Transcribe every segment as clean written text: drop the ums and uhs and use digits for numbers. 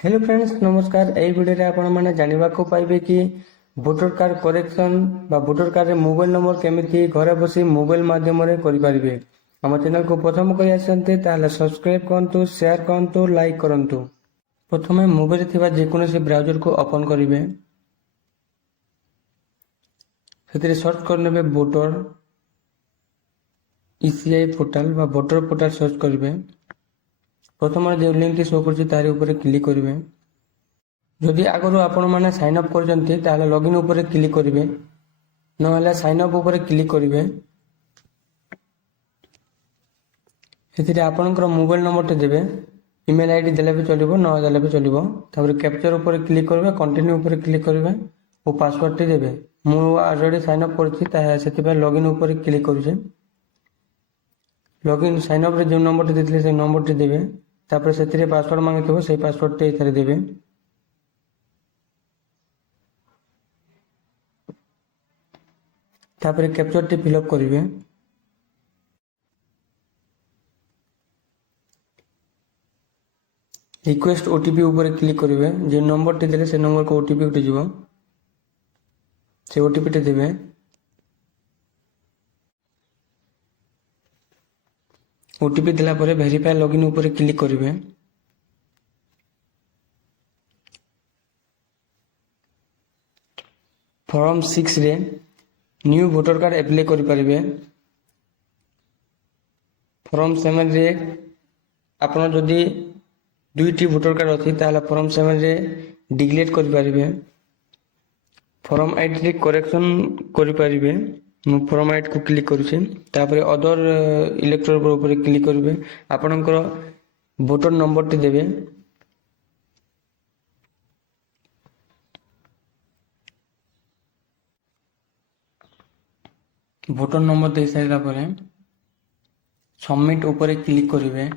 Hello friends नमस्कार। এই ভিডিওରେ ଆପଣମାନେ ଜାଣିବାକୁ ପାଇବେ କି ଭୋଟର କାର୍ଡ କରେକ୍ସନ ବା ଭୋଟର କାର୍ଡରେ ମୋବାଇଲ ନମ୍ବର କେମିତି ଘରେ ବସି ମୋବାଇଲ ମାଧ୍ୟମରେ କରିପାରିବେ। ଆମ ଚ୍ୟାନେଲକୁ ପ୍ରଥମ କରି ଆସିଛନ୍ତି ତାହେଲେ ସବସ୍କ୍ରାଇବ କରନ୍ତୁ, ସେୟାର କରନ୍ତୁ, ଲାଇକ୍ କରନ୍ତୁ। ପ୍ରଥମେ ମୋବାଇଲରେ ଥିବା ଯେକୌଣସି ବ୍ରାଉଜରକୁ ଓପନ୍ କରିବେ। ସେଥିରେ ସର୍ଚ୍ଚ କରିନେବେ ଭୋଟର ଇସିଆଇ ପୋର୍ଟାଲ ବା ଭୋଟର ପୋର୍ଟାଲ ସର୍ଚ୍ଚ କରିବେ। प्रथम जो लिंक शो कर क्लिक करेंगे। जदि आगु आपण मैंने साइन अप कर लॉगिन उपर क्लिक करेंगे, ना साइन अप उपर क्लिक करेंगे। आपणकर मोबाइल नंबर देवे, ईमेल आईडी देले भी चलो न देले भी चलो। कैप्चर उपर क्लिक करेंगे, कंटिन्यू उपर क्लिक करेंगे और पासवर्ड टी देवे। मुझे ऑलरेडी साइन अप कर लॉगिन उपर क्लिक करुचे। लॉगिन साइन अप जो नंबर देते से नंबर टी देवे। तापर से पासवर्ड मांगे से पासवर्ड टी एथरे देवे। तापर कैप्चर टी फिलअप करेंगे। रिक्वेस्ट ओटीपी ऊपर क्लिक करेंगे। जो नंबर टी देले से नंबर को ओटीपी उठी जीवो, से ओटीपी टी देवे। ओटीपी दिला परे वेरीफाई लॉगिन ऊपर क्लिक करेंगे। फॉर्म 6 रे न्यू वोटर कार्ड एप्लाई करि परिबे। फॉर्म 7 रे आपण जदि दुईटी वोटर कार्ड अछि ताला फॉर्म 7 रे डिलीट करि परिबे। फॉर्म 8 रे करेक्शन करि परिबे। मु फॉर्म 8 को क्लिक करूछि। तापर अदर इलेक्टोरल ऊपर क्लिक करेंगे। आपणकर वोटर नंबर टी देवे। वोटर नंबर दे सारा पर सबमिट ऊपर क्लिक करेंगे।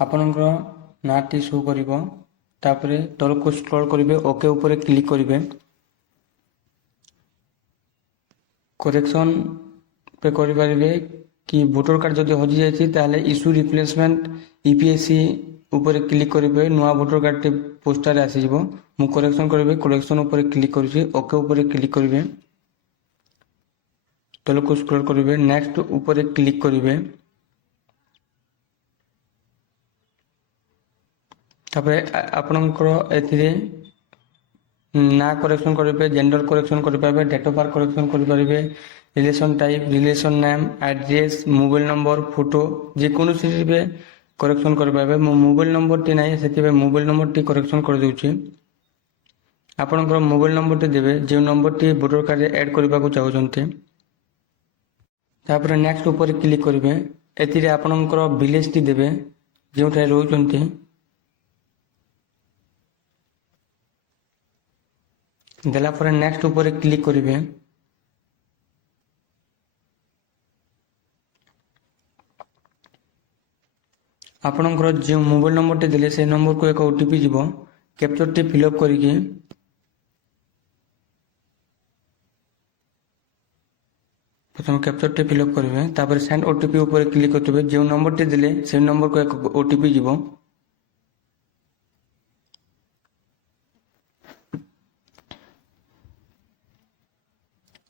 आपणकर नाटी शो करिवो। तापर तल को स्क्रॉल करेंगे, ओके ऊपर क्लिक करेंगे। करेक्शन पे करेंगे कि वोटर कार्ड जब हजि जाए इश्यू रिप्लेसमेंट ईपीएससी ऊपर क्लिक करेंगे। नुआ वोटर कार्ड टे पोस्टार आसीजो। मु करेक्शन करेंगे, करेक्शन ऊपर क्लिक करुछि, ओके ऊपर क्लिक करेंगे। तल को स्क्रॉल करेंगे, नेक्स्ट ऊपर क्लिक करेंगे। तापर आपणकर एथिरे ना करेक्शन करेंगे, जेंडर करेक्शन करेंगे, डेट ऑफ बर्थ करेक्शन करेंगे, relation type, relation name, address, mobile number, photo जेकोसी करेक्शन करेंगे। मो मोबाइल नंबर टी ना से मोबाइल नंबर टी करेक्शन कर दूची। आपणकर मोबाइल नंबर टी देवे जो number T voter card add करने को चाहते। तापर नेक्स्ट ऊपर क्लिक करेंगे। एथिरे आपणकर विलेज टी देवे जो रोचंती। देला पर नेक्स्ट ऊपर क्लिक करेंगे। आपणकर जो मोबाइल नंबर टी देले से नंबर को एक ओटीपी जीवो। कैप्चर टी फिलअप करिकी प्रथम कैप्चर टी फिलअप करेंगे। तापर सेंड ओटीपी ऊपर क्लिक करते जो नंबर टी देले से नंबर को एक ओटीपी जीवो।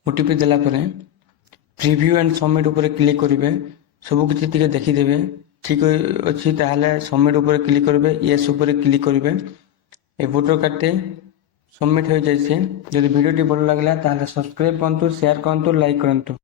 ओटीपी देला परे प्रीव्यू एंड सबमिट ऊपर क्लिक करेंगे। सब किसी टिके देखीदेवे ठीक अच्छी ताहले सबमिट ऊपर क्लिक करेंगे। येस ऊपर क्लिक करेंगे। ए वोटर कार्ड टे सबमिट हो जाए। जब वीडियो टी भल लगला ताहले सब्सक्राइब करंतु, शेयर करंतु, लाइक करंतु।